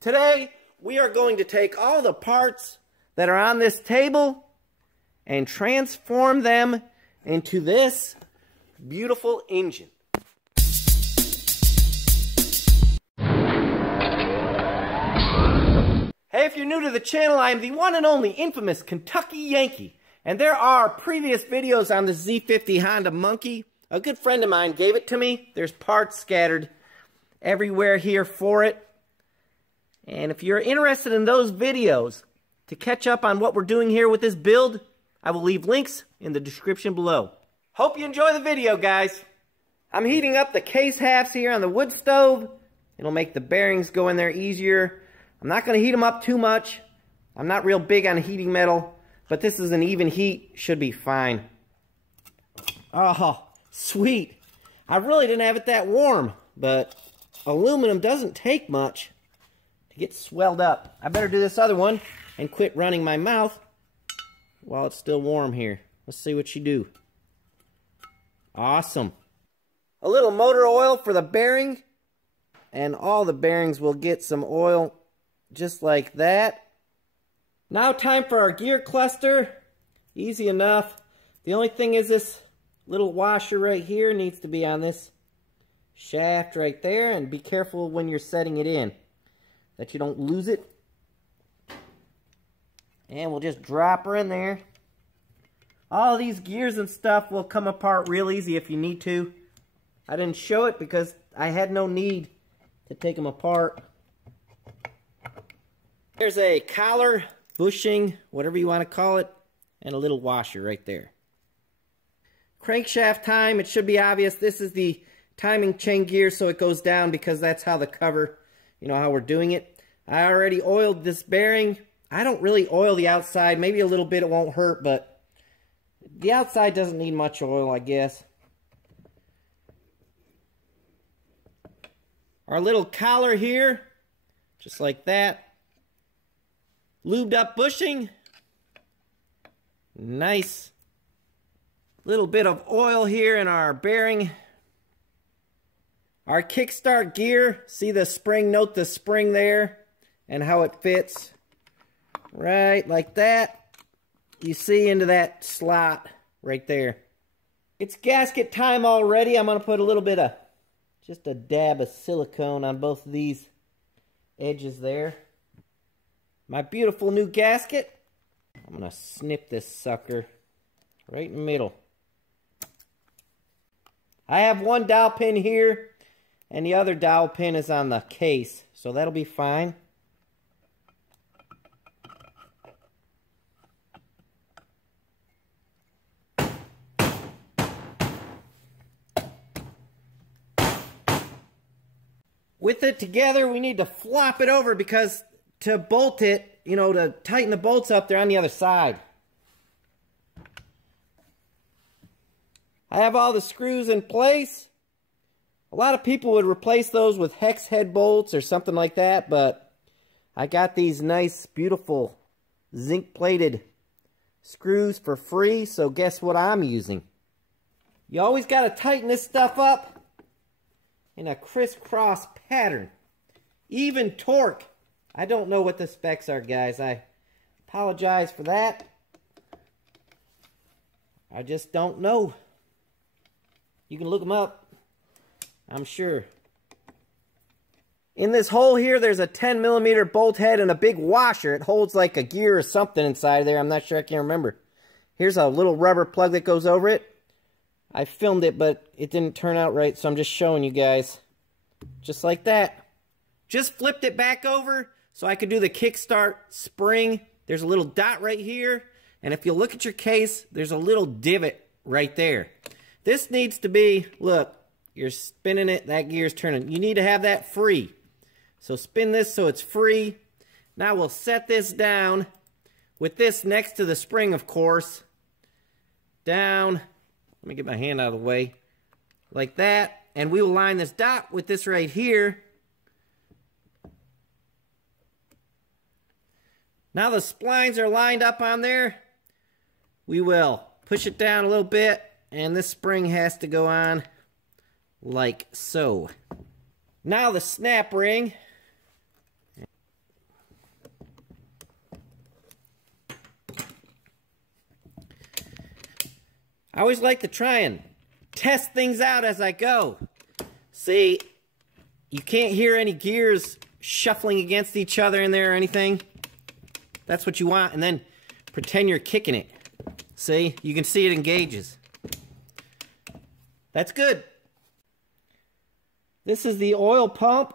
Today, we are going to take all the parts that are on this table and transform them into this beautiful engine. Hey, if you're new to the channel, I am the one and only infamous Kentucky Yankee. And there are previous videos on the Z50 Honda Monkey. A good friend of mine gave it to me. There's parts scattered everywhere here for it. And if you're interested in those videos to catch up on what we're doing here with this build, I will leave links in the description below. Hope you enjoy the video, guys. I'm heating up the case halves here on the wood stove. It'll make the bearings go in there easier. I'm not going to heat them up too much. I'm not real big on heating metal, but this is an even heat. Should be fine. Oh, sweet. I really didn't have it that warm, but aluminum doesn't take much to get swelled up. I better do this other one and quit running my mouth while it's still warm here. Let's see what you do. Awesome. A little motor oil for the bearing, and all the bearings will get some oil just like that. Now time for our gear cluster. Easy enough. The only thing is this little washer right here needs to be on this shaft right there, and be careful when you're setting it in that you don't lose it. And we'll just drop her in there. All these gears and stuff will come apart real easy if you need to. I didn't show it because I had no need to take them apart. There's a collar, bushing, whatever you want to call it, and a little washer right there. Crankshaft time, it should be obvious. This is the timing chain gear, so it goes down because that's how the cover, you know, how we're doing it. I already oiled this bearing. I don't really oil the outside. Maybe a little bit, it won't hurt, but the outside doesn't need much oil, I guess. Our little collar here, just like that. Lubed up bushing. Nice. Little bit of oil here in our bearing. Our kickstart gear. See the spring, note the spring there and how it fits. Right like that. You see into that slot right there. It's gasket time already. I'm going to put a little bit of, just a dab of silicone on both of these edges there. My beautiful new gasket. I'm going to snip this sucker right in the middle. I have one dowel pin here, and the other dowel pin is on the case, so that'll be fine. With it together, we need to flop it over because to bolt it, you know, to tighten the bolts up, they're on the other side. I have all the screws in place. A lot of people would replace those with hex head bolts or something like that, but I got these nice, beautiful zinc-plated screws for free, so guess what I'm using? You always got to tighten this stuff up in a crisscross pattern. Even torque. I don't know what the specs are, guys. I apologize for that. I just don't know. You can look them up, I'm sure. In this hole here, there's a 10mm bolt head and a big washer. It holds like a gear or something inside there. I'm not sure, I can't remember. Here's a little rubber plug that goes over it. I filmed it, but it didn't turn out right, so I'm just showing you guys. Just like that. Just flipped it back over so I could do the kickstart spring. There's a little dot right here, and if you look at your case, there's a little divot right there. This needs to be, look, you're spinning it, that gear's turning. You need to have that free. So spin this so it's free. Now we'll set this down with this next to the spring, of course. Down. Let me get my hand out of the way. Like that. And we will line this dot with this right here. Now the splines are lined up on there. We will push it down a little bit, and this spring has to go on like so. Now the snap ring. I always like to try and test things out as I go. See, you can't hear any gears shuffling against each other in there or anything. That's what you want, and then pretend you're kicking it. See, you can see it engages. That's good. This is the oil pump,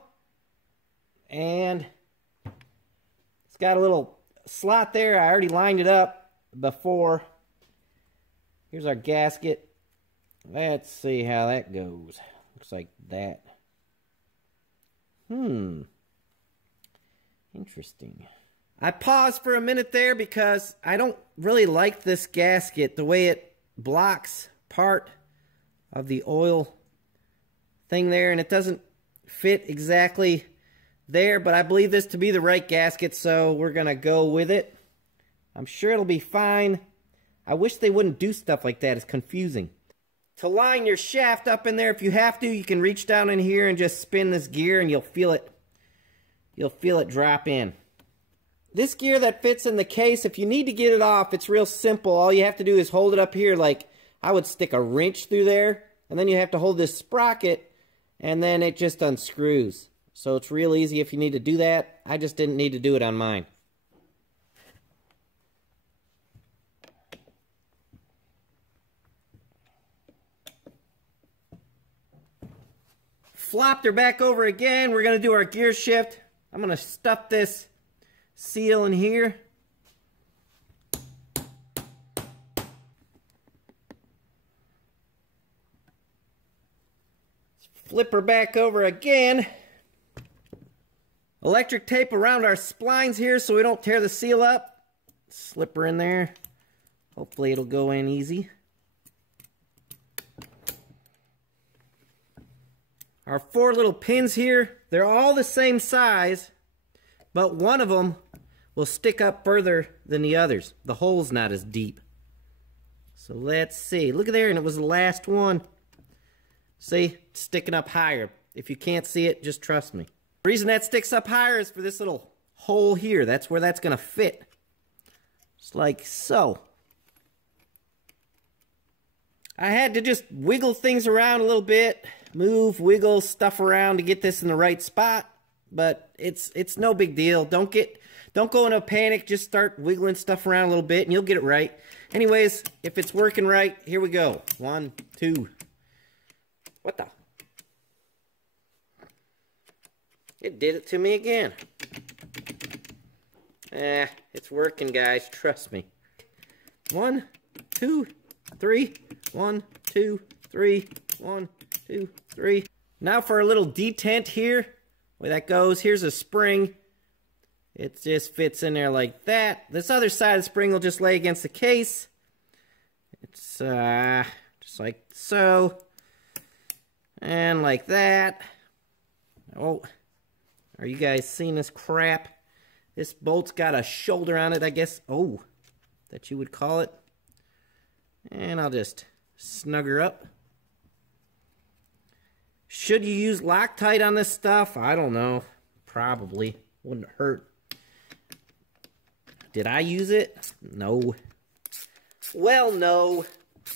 and it's got a little slot there. I already lined it up before. Here's our gasket. Let's see how that goes. Looks like that. Interesting. I paused for a minute there because I don't really like this gasket, the way it blocks part of the oil thing there, and it doesn't fit exactly there, but I believe this to be the right gasket, so we're gonna go with it. I'm sure it'll be fine. I wish they wouldn't do stuff like that. It's confusing. To line your shaft up in there, if you have to, you can reach down in here and just spin this gear and you'll feel it drop in. This gear that fits in the case, if you need to get it off, it's real simple. All you have to do is hold it up here like I would stick a wrench through there, and then you have to hold this sprocket, and then it just unscrews. So it's real easy if you need to do that. I just didn't need to do it on mine. Flopped her back over again. We're going to do our gear shift. I'm going to stuff this seal in here. Flip her back over again. Electric tape around our splines here so we don't tear the seal up. Slip her in there. Hopefully it'll go in easy. Our 4 little pins here, they're all the same size, but one of them will stick up further than the others. The hole's not as deep. So let's see. Look at there, and it was the last one. See, it's sticking up higher. If you can't see it, just trust me. The reason that sticks up higher is for this little hole here. That's where that's going to fit. Just like so. I had to just wiggle things around a little bit. Move, wiggle, stuff around to get this in the right spot. But it's no big deal. Don't go into a panic. Just start wiggling stuff around a little bit and you'll get it right. Anyways, if it's working right, here we go. 1, 2. What the? It did it to me again. It's working, guys. Trust me. 1, 2, 3. 1, 2, 3. 1, 2, 3. Now for a little detent here. Where that goes, here's a spring. It just fits in there like that. This other side of the spring will just lay against the case. It's just like so. And like that. Oh, are you guys seeing this crap? This bolt's got a shoulder on it, I guess. Oh, that you would call it. And I'll just snug her up. Should you use Loctite on this stuff? I don't know. Probably. Wouldn't hurt. Did I use it? No. Well, no.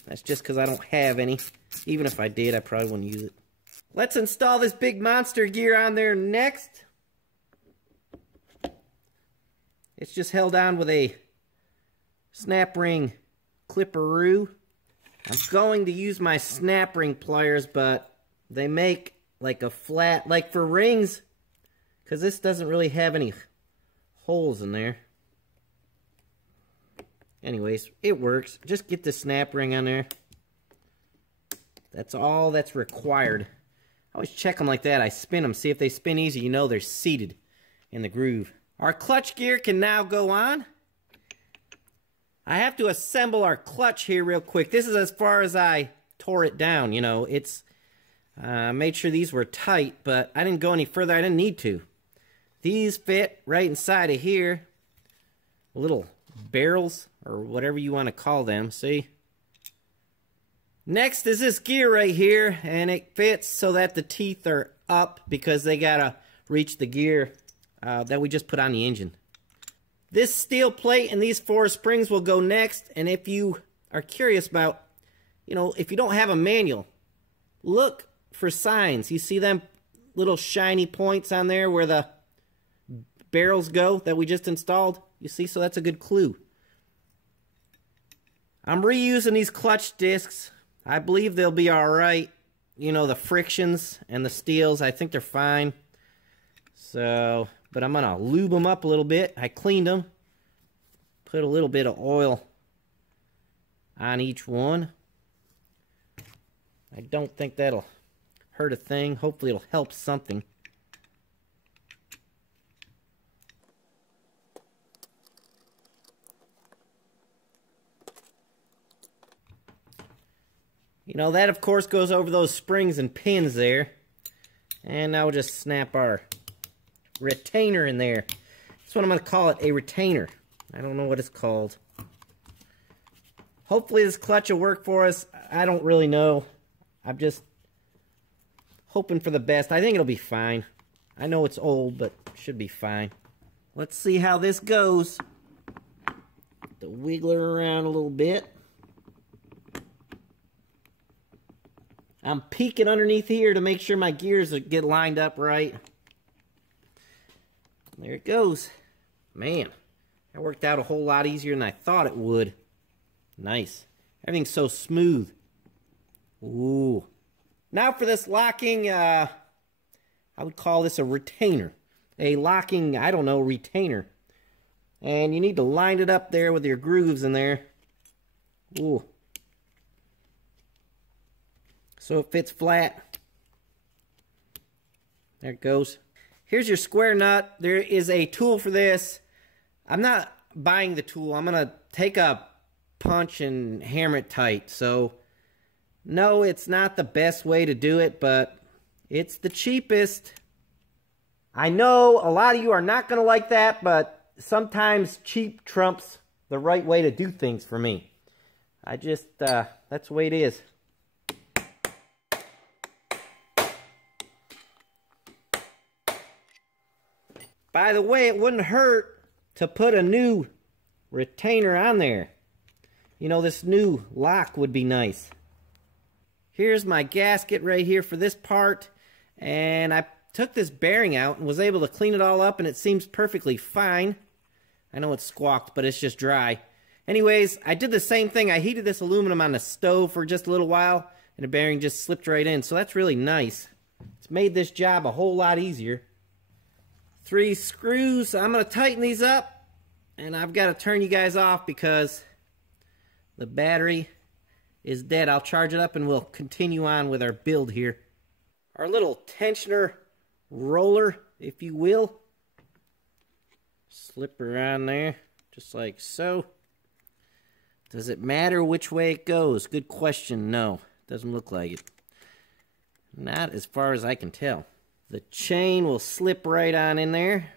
That's just because I don't have any. Even if I did, I probably wouldn't use it. Let's install this big monster gear on there next. It's just held on with a snap ring clipperoo. I'm going to use my snap ring pliers, but they make like a flat, like for rings, because this doesn't really have any holes in there. Anyways, it works. Just get the snap ring on there. That's all that's required. I always check them like that. I spin them. See if they spin easy. You know they're seated in the groove. Our clutch gear can now go on. I have to assemble our clutch here real quick. This is as far as I tore it down. You know, it's made sure these were tight, but I didn't go any further. I didn't need to. These fit right inside of here. Little barrels, or whatever you want to call them. See? Next is this gear right here, and it fits so that the teeth are up because they gotta reach the gear that we just put on the engine. This steel plate and these 4 springs will go next, and if you are curious about you know, if you don't have a manual, look for signs. You see them little shiny points on there where the barrels go that we just installed? You see, so that's a good clue. I'm reusing these clutch discs. I believe they'll be alright. You know, the frictions and the steels, I think they're fine. So, but I'm gonna lube them up a little bit. I cleaned them. Put a little bit of oil on each one. I don't think that'll hurt a thing. Hopefully it'll help something. You know, that of course goes over those springs and pins there. And now we'll just snap our retainer in there. That's what I'm going to call it, a retainer. I don't know what it's called. Hopefully this clutch will work for us. I don't really know. I'm just hoping for the best. I think it'll be fine. I know it's old, but it should be fine. Let's see how this goes. To wiggle her around a little bit. I'm peeking underneath here to make sure my gears get lined up right. There it goes. Man, that worked out a whole lot easier than I thought it would. Nice. Everything's so smooth. Ooh. Now for this locking, I would call this a retainer. A locking, I don't know, retainer. And you need to line it up there with your grooves in there. Ooh. So it fits flat. There it goes. Here's your square nut. There is a tool for this. I'm not buying the tool. I'm going to take a punch and hammer it tight. So, no, it's not the best way to do it, but it's the cheapest. I know a lot of you are not going to like that, but sometimes cheap trumps the right way to do things for me. I just, that's the way it is. By the way, it wouldn't hurt to put a new retainer on there. You know, this new lock would be nice. Here's my gasket right here for this part. And I took this bearing out and was able to clean it all up, and it seems perfectly fine. I know it's squawked, but it's just dry. Anyways, I did the same thing. I heated this aluminum on the stove for just a little while, and the bearing just slipped right in. So that's really nice. It's made this job a whole lot easier. 3 screws. I'm going to tighten these up, and I've got to turn you guys off because the battery is dead. I'll charge it up and we'll continue on with our build here. Our little tensioner roller, if you will. Slip her on there, just like so. Does it matter which way it goes? Good question. No, doesn't look like it. Not as far as I can tell. The chain will slip right on in there.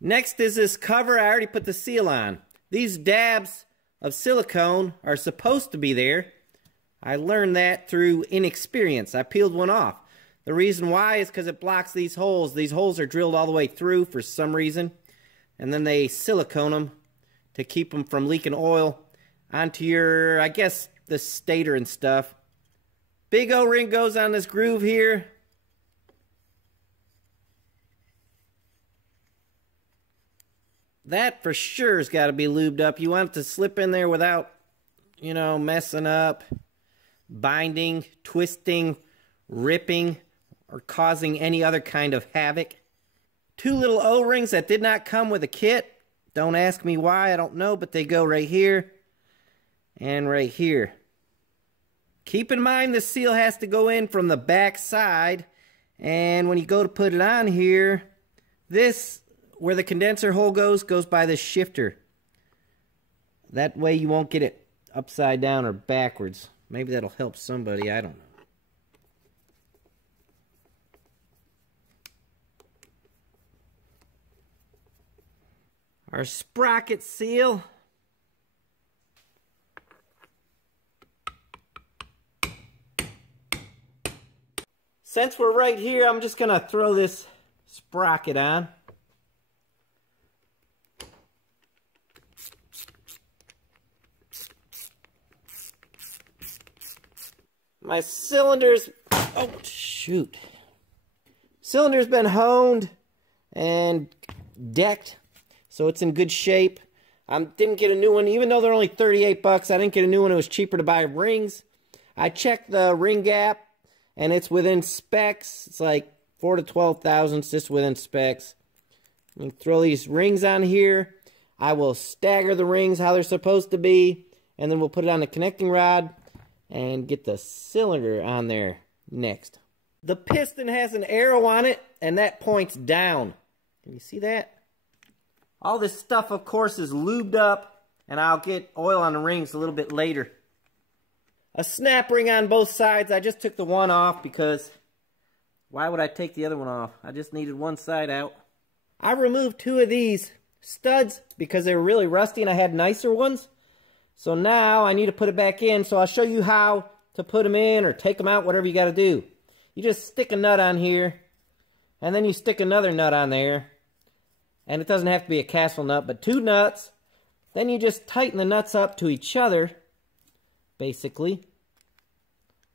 Next is this cover. I already put the seal on. These dabs of silicone are supposed to be there. I learned that through inexperience. I peeled one off. The reason why is because it blocks these holes. These holes are drilled all the way through for some reason. And then they silicone them to keep them from leaking oil onto your, I guess, the stator and stuff. Big O-ring goes on this groove here. That for sure has got to be lubed up. You want it to slip in there without, you know, messing up, binding, twisting, ripping, or causing any other kind of havoc. 2 little O-rings that did not come with a kit. Don't ask me why, I don't know, but they go right here and right here. Keep in mind the seal has to go in from the back side, and when you go to put it on here, this, where the condenser hole goes by this shifter. That way you won't get it upside down or backwards. Maybe that'll help somebody, I don't know. Our Sprocket Seal. Since we're right here, I'm just going to throw this sprocket on. My cylinder's, oh shoot. Cylinder's been honed and decked, so it's in good shape. Didn't get a new one, even though they're only 38 bucks. I didn't get a new one. It was cheaper to buy rings. I checked the ring gap, and it's within specs. It's like 4 to 12 thousandths, just within specs. You throw these rings on here. I will stagger the rings how they're supposed to be, and then we'll put it on the connecting rod and get the cylinder on there next. The piston has an arrow on it, and that points down. Can you see that? All this stuff, of course, is lubed up, and I'll get oil on the rings a little bit later. A snap ring on both sides. I just took the one off because why would I take the other one off? I just needed one side out. I removed 2 of these studs because they were really rusty and I had nicer ones. So now I need to put it back in, so I'll show you how to put them in or take them out, whatever you got to do. You just stick a nut on here, and then you stick another nut on there. And it doesn't have to be a castle nut, but 2 nuts. Then you just tighten the nuts up to each other, basically,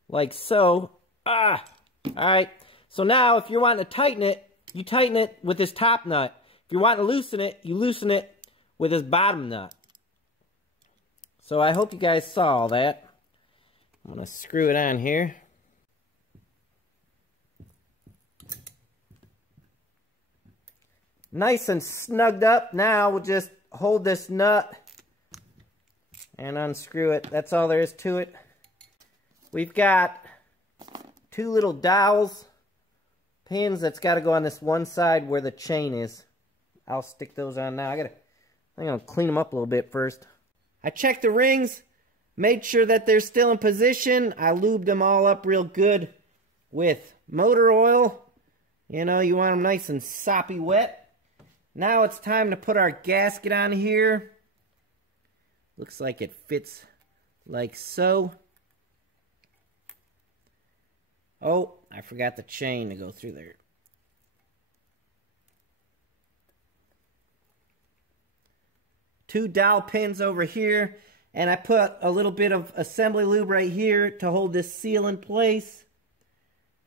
like so. Alright, so now if you're wanting to tighten it, you tighten it with this top nut. If you're wanting to loosen it, you loosen it with this bottom nut. So I hope you guys saw all that. I'm going to screw it on here. Nice and snugged up. Now we'll just hold this nut and unscrew it. That's all there is to it. We've got 2 little dowels, pins that's got to go on this one side where the chain is. I'll stick those on now. I'm going to clean them up a little bit first. I checked the rings, made sure that they're still in position. I lubed them all up real good with motor oil. You know, you want them nice and soppy wet. Now it's time to put our gasket on here. Looks like it fits like so. Oh, I forgot the chain to go through there. Two dowel pins over here, and I put a little bit of assembly lube right here to hold this seal in place.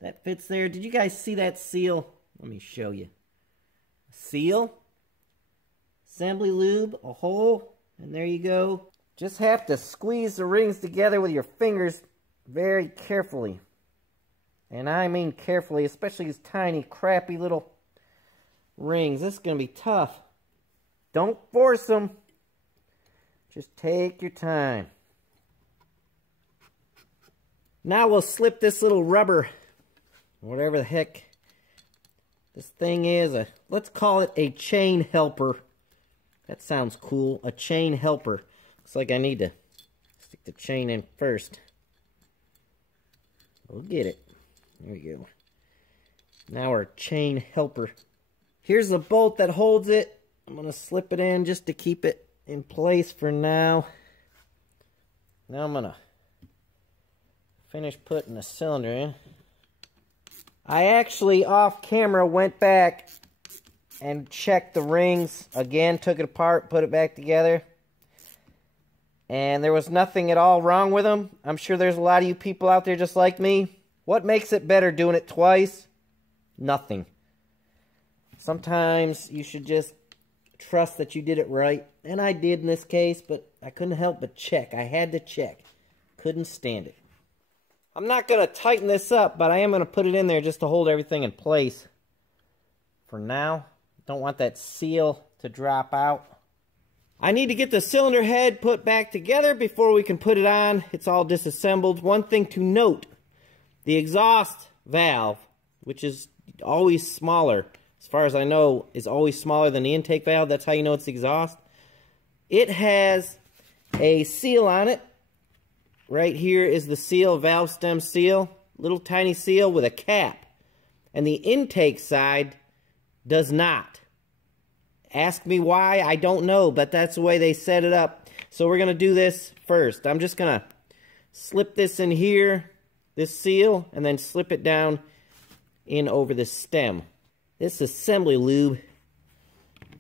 That fits there. Did you guys see that seal? Let me show you. Seal, assembly lube, a hole, and there you go. Just have to squeeze the rings together with your fingers very carefully. And I mean carefully, especially these tiny, crappy little rings. This is going to be tough. Don't force them. Just take your time. Now we'll slip this little rubber, whatever the heck this thing is. Let's call it a chain helper. That sounds cool. A chain helper. Looks like I need to stick the chain in first. We'll get it. There we go. Now our chain helper. Here's the bolt that holds it. I'm going to slip it in just to keep it in place for now. Now I'm going to finish putting the cylinder in. I actually, off camera, went back and checked the rings again, took it apart, put it back together. And there was nothing at all wrong with them. I'm sure there's a lot of you people out there just like me. What makes it better doing it twice? Nothing. Sometimes you should just trust that you did it right. And I did in this case, but I couldn't help but check. I had to check. Couldn't stand it. I'm not going to tighten this up, but I am going to put it in there just to hold everything in place. For now, don't want that seal to drop out. I need to get the cylinder head put back together before we can put it on. It's all disassembled. One thing to note, the exhaust valve, which is always smaller, as far as I know, is always smaller than the intake valve. That's how you know it's exhaust. It has a seal on it. Right here is the seal, valve stem seal. Little tiny seal with a cap. And the intake side does not. Ask me why, I don't know, but that's the way they set it up. So we're going to do this first. I'm just going to slip this in here, this seal, and then slip it down in over the stem. This assembly lube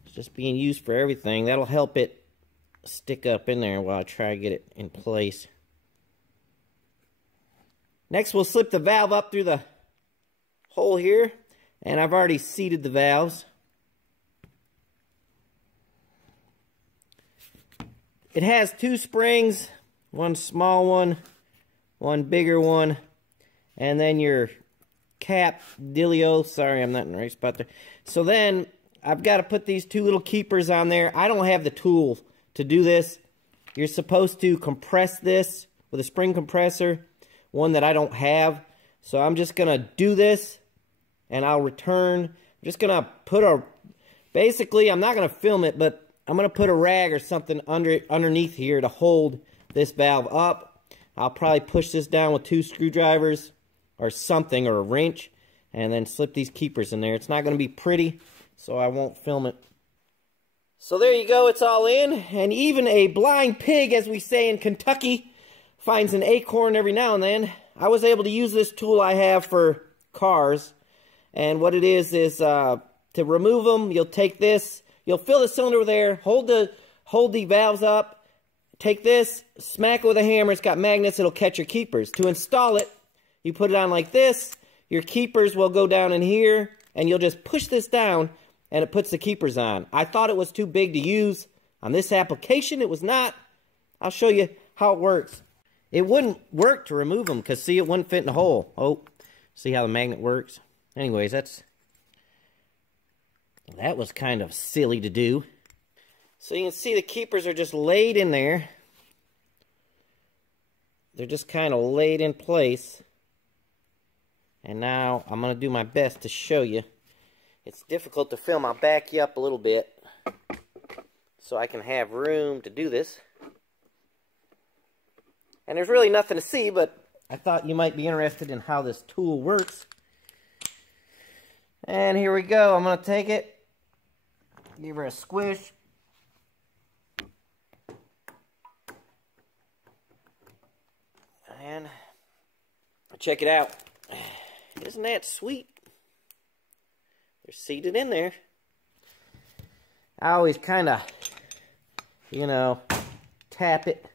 is just being used for everything. That'll help it stick up in there while I try to get it in place. Next, we'll slip the valve up through the hole here, and I've already seated the valves. It has 2 springs, one small one, one bigger one, and then your cap dealio. Sorry, I'm not in the right spot there. So then I've got to put these 2 little keepers on there. I don't have the tool to do this. You're supposed to compress this with a spring compressor, one that I don't have. So I'm just going to do this, and I'll return. I'm just going to put a, basically, I'm not going to film it, but I'm going to put a rag or something underneath here to hold this valve up. I'll probably push this down with 2 screwdrivers or something, or a wrench, and then slip these keepers in there. It's not going to be pretty, so I won't film it. So there you go, it's all in, and even a blind pig, as we say in Kentucky, finds an acorn every now and then. I was able to use this tool I have for cars, and what it is to remove them, you'll take this, you'll fill the cylinder with air, hold the valves up, take this, smack it with a hammer, it's got magnets, it'll catch your keepers. To install it, you put it on like this, your keepers will go down in here, and you'll just push this down, and it puts the keepers on. I thought it was too big to use. On this application, it was not. I'll show you how it works. It wouldn't work to remove them, because see, it wouldn't fit in the hole. Oh, see how the magnet works? Anyways, that was kind of silly to do. So you can see the keepers are just laid in there. They're just kind of laid in place. And now I'm going to do my best to show you. It's difficult to film. I'll back you up a little bit so I can have room to do this. And there's really nothing to see, but I thought you might be interested in how this tool works. And here we go. I'm going to take it, give her a squish. And check it out. Isn't that sweet? They're seated in there. I always kind of, you know, tap it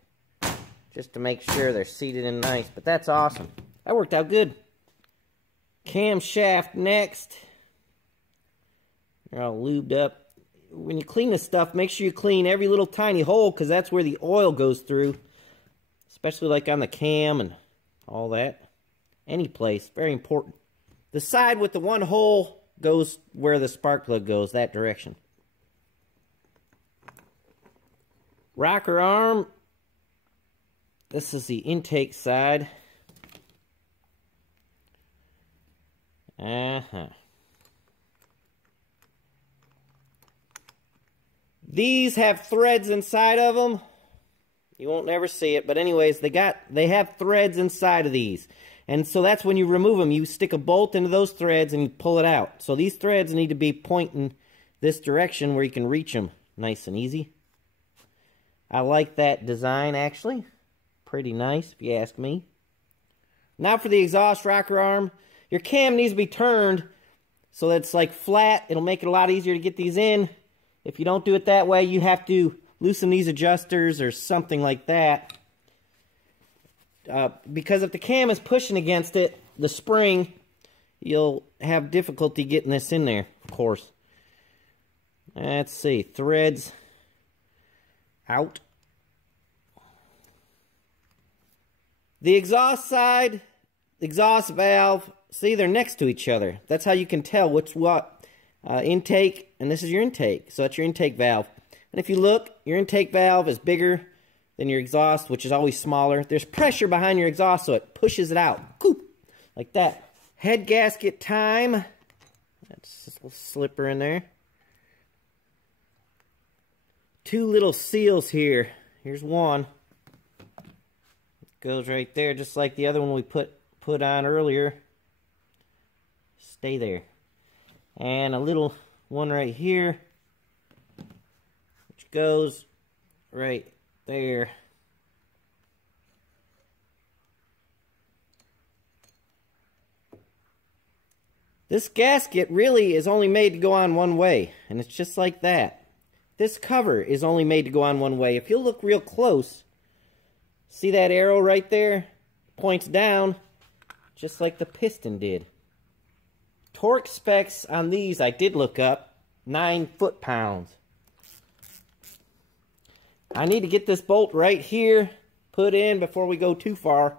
just to make sure they're seated in nice. But that's awesome. That worked out good. Camshaft next. They're all lubed up. When you clean this stuff, make sure you clean every little tiny hole, because that's where the oil goes through. Especially like on the cam and all that. Any place, very important. The side with the 1 hole goes where the spark plug goes, that direction. Rocker arm. This is the intake side. These have threads inside of them. You won't never see it, but anyways, they have threads inside of these. And so that's when you remove them. You stick a bolt into those threads and you pull it out. So these threads need to be pointing this direction where you can reach them nice and easy. I like that design, actually. Pretty nice, if you ask me. Now for the exhaust rocker arm. Your cam needs to be turned so that it's like flat. It'll make it a lot easier to get these in. If you don't do it that way, you have to loosen these adjusters or something like that. Because if the cam is pushing against it, the spring, you'll have difficulty getting this in there, of course. Let's see, threads out. The exhaust side, exhaust valve, see, they're next to each other. That's how you can tell what's what. Intake, and this is your intake, so that's your intake valve. And if you look, your intake valve is bigger than your exhaust, which is always smaller. There's pressure behind your exhaust, so it pushes it out. Coop, like that. Head gasket time. That's just a little slipper in there. 2 little seals here. Here's one. It goes right there, just like the other one we put on earlier. Stay there. And a little one right here, which goes right there. This gasket really is only made to go on one way, and it's just like that. This cover is only made to go on one way. If you look real close, see that arrow right there? Points down. just like the piston did. Torque specs on these I did look up, 9 foot-pounds. I need to get this bolt right here put in before we go too far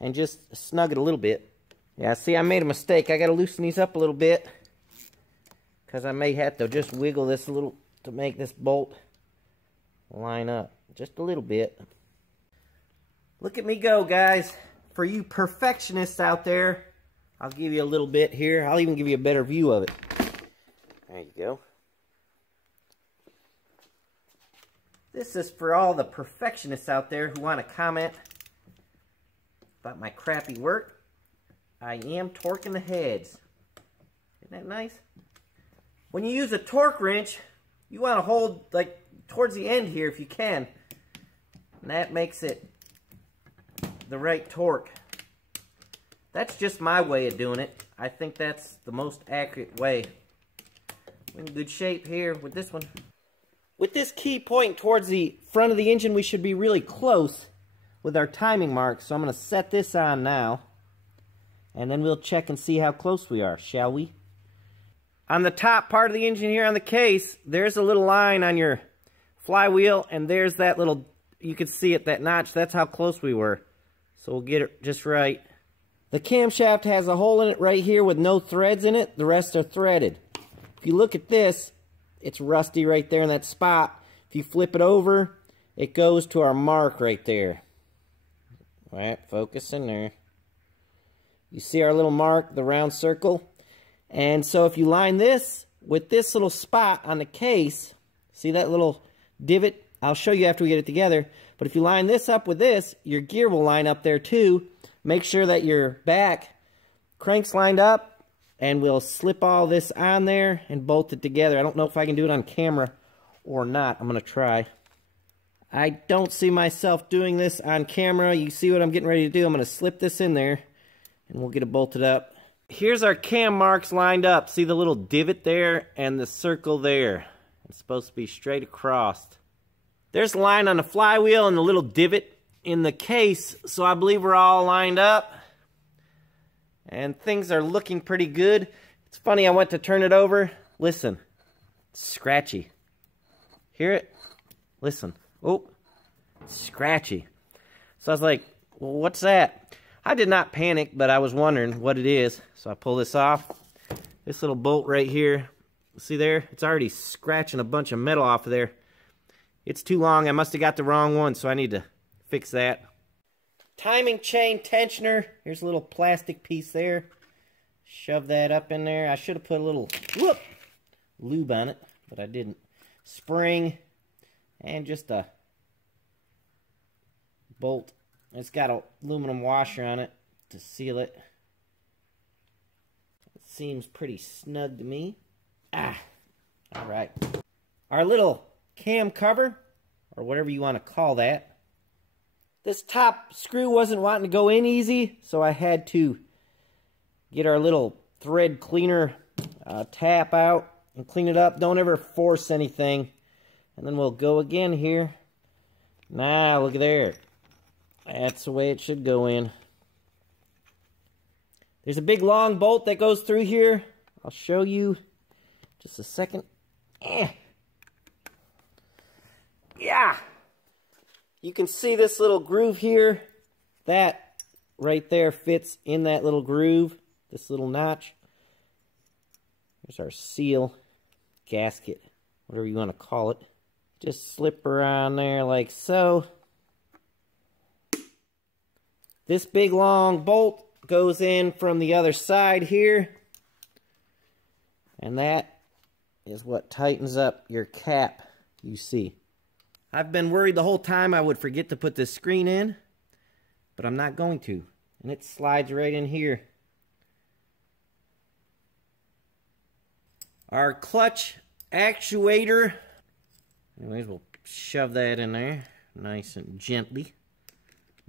and just snug it a little bit. Yeah, see, I made a mistake. I got to loosen these up a little bit because I may have to just wiggle this a little to make this bolt line up just a little bit. Look at me go, guys. For you perfectionists out there, I'll give you a little bit here. I'll even give you a better view of it. There you go. This is for all the perfectionists out there who want to comment about my crappy work. I am torquing the heads. Isn't that nice? When you use a torque wrench, you want to hold like towards the end here if you can. And that makes it the right torque. That's just my way of doing it. I think that's the most accurate way. We're in good shape here with this one. With this key pointing towards the front of the engine, we should be really close with our timing mark. So I'm going to set this on now. And then we'll check and see how close we are, shall we? On the top part of the engine here on the case, there's a little line on your flywheel. And there's that little, you can see it, that notch. That's how close we were. So we'll get it just right. The camshaft has a hole in it right here with no threads in it. The rest are threaded. If you look at this, it's rusty right there in that spot. If you flip it over, it goes to our mark right there. All right, focus in there. You see our little mark, the round circle? And so if you line this with this little spot on the case, see that little divot? I'll show you after we get it together. But if you line this up with this, your gear will line up there too. Make sure that your back crank's lined up. And we'll slip all this on there and bolt it together. I don't know if I can do it on camera or not. I'm going to try. I don't see myself doing this on camera. You see what I'm getting ready to do. I'm going to slip this in there and we'll get it bolted up. Here's our cam marks lined up. See the little divot there and the circle there. It's supposed to be straight across. There's a line on the flywheel and the little divot in the case. So I believe we're all lined up. And things are looking pretty good. It's funny, I went to turn it over. Listen. It's scratchy. Hear it? Listen. Oh. It's scratchy. So I was like, well, what's that? I did not panic, but I was wondering what it is. So I pull this off. This little bolt right here. See there? It's already scratching a bunch of metal off of there. It's too long. I must have got the wrong one, so I need to fix that. Timing chain tensioner. Here's a little plastic piece there. Shove that up in there. I should have put a little lube on it, but I didn't. Spring and just a bolt. It's got an aluminum washer on it to seal it. It seems pretty snug to me. All right. Our little cam cover, or whatever you want to call that. This top screw wasn't wanting to go in easy, so I had to get our little thread cleaner tap out and clean it up. Don't ever force anything. And then we'll go again here. Now, look at there. That's the way it should go in. There's a big long bolt that goes through here. I'll show you just a second. Yeah. You can see this little groove here. That right there fits in that little groove, this little notch. There's our seal, gasket, whatever you want to call it. Just slip around there like so. This big long bolt goes in from the other side here. And that is what tightens up your cap, you see. I've been worried the whole time I would forget to put this screen in, but I'm not going to. And it slides right in here. Our clutch actuator. Anyways, we'll shove that in there nice and gently.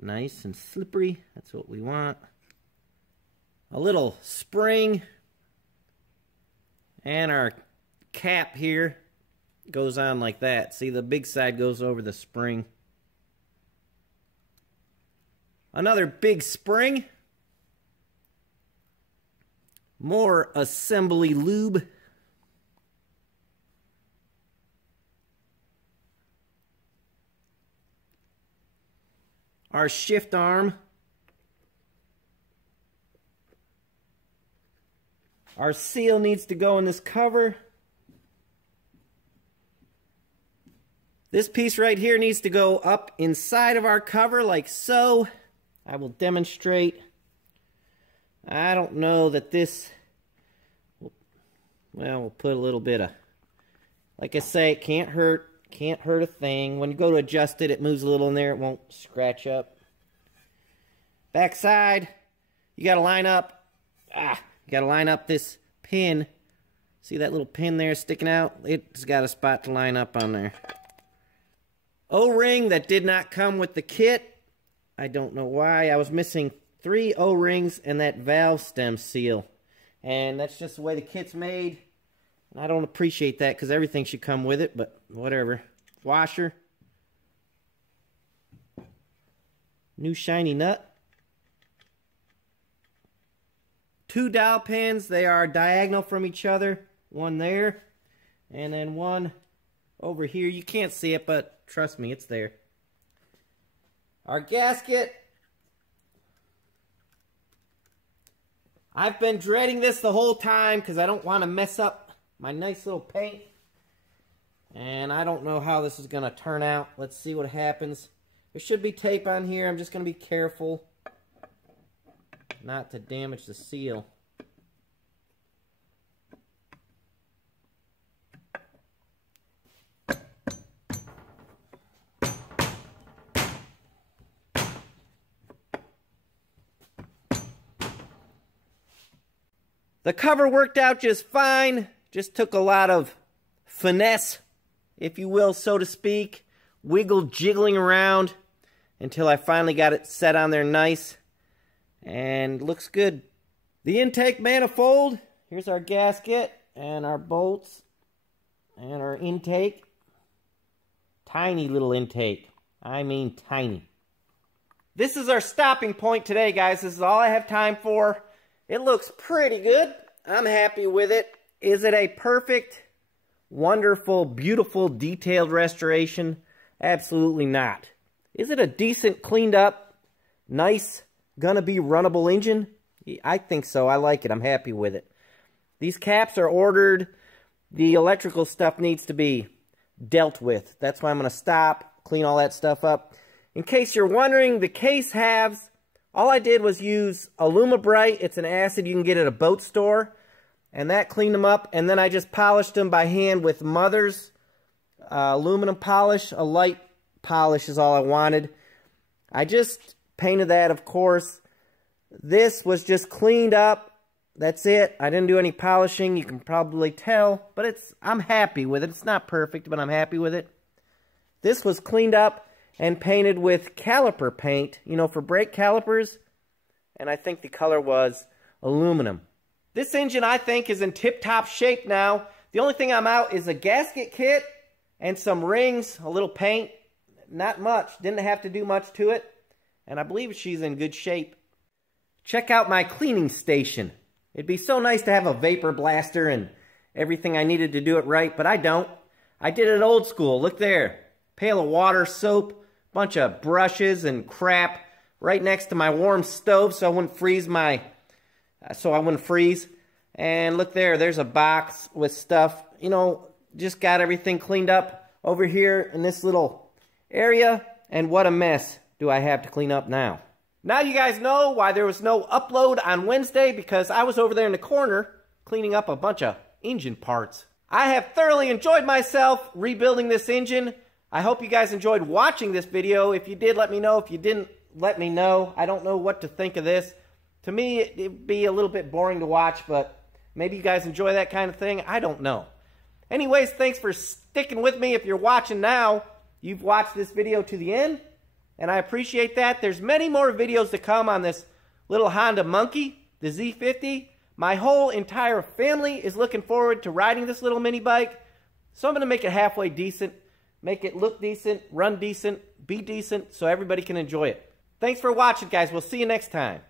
Nice and slippery. That's what we want. A little spring. And our cap here goes on like that. See, the big side goes over the spring. Another big spring. More assembly lube. Our shift arm. Our seal needs to go in this cover. This piece right here needs to go up inside of our cover like so. I will demonstrate. I don't know that this, well, we'll put a little bit of, like I say, it can't hurt a thing. When you go to adjust it, it moves a little in there, it won't scratch up. Back side, you gotta line up, you gotta line up this pin. See that little pin there sticking out? It's got a spot to line up on there. O-ring that did not come with the kit. I don't know why. I was missing 3 O-rings and that valve stem seal. And that's just the way the kit's made. And I don't appreciate that because everything should come with it, but whatever. Washer. New shiny nut. 2 dowel pins. They are diagonal from each other. One there. And then one over here. You can't see it, but trust me, it's there. Our gasket. I've been dreading this the whole time because I don't want to mess up my nice little paint. And I don't know how this is going to turn out. Let's see what happens. There should be tape on here. I'm just going to be careful not to damage the seal. The cover worked out just fine. Just took a lot of finesse, if you will, so to speak. Jiggling around until I finally got it set on there nice. And looks good. The intake manifold. Here's our gasket and our bolts and our intake. Tiny little intake. I mean tiny. This is our stopping point today, guys. This is all I have time for. It looks pretty good. I'm happy with it. Is it a perfect, wonderful, beautiful, detailed restoration? Absolutely not. Is it a decent, cleaned up, nice, gonna be runnable engine? I think so. I like it. I'm happy with it. These caps are ordered. The electrical stuff needs to be dealt with. That's why I'm gonna stop, clean all that stuff up. In case you're wondering, the case halves, all I did was use Alumabrite. It's an acid you can get at a boat store. And that cleaned them up. And then I just polished them by hand with Mother's aluminum polish. A light polish is all I wanted. I just painted that, of course. This was just cleaned up. That's it. I didn't do any polishing. You can probably tell. But I'm happy with it. It's not perfect, but I'm happy with it. This was cleaned up and painted with caliper paint, you know, for brake calipers. And I think the color was aluminum. This engine, I think, is in tip-top shape now. The only thing I'm out is a gasket kit and some rings, a little paint. Not much. Didn't have to do much to it. And I believe she's in good shape. Check out my cleaning station. It'd be so nice to have a vapor blaster and everything I needed to do it right, but I don't. I did it old school. Look there. Pail of water, soap, bunch of brushes and crap right next to my warm stove so I wouldn't freeze And look there, there's a box with stuff. You know, just got everything cleaned up over here in this little area. And what a mess do I have to clean up now. Now you guys know why there was no upload on Wednesday, because I was over there in the corner cleaning up a bunch of engine parts. I have thoroughly enjoyed myself rebuilding this engine. I hope you guys enjoyed watching this video. If you did, let me know. If you didn't, let me know. I don't know what to think of this. To me, it'd be a little bit boring to watch, but maybe you guys enjoy that kind of thing. I don't know. Anyways, thanks for sticking with me. If you're watching now, you've watched this video to the end, and I appreciate that. There's many more videos to come on this little Honda Monkey, the Z50. My whole entire family is looking forward to riding this little mini bike, so I'm going to make it halfway decent. Make it look decent, run decent, be decent, so everybody can enjoy it. Thanks for watching, guys. We'll see you next time.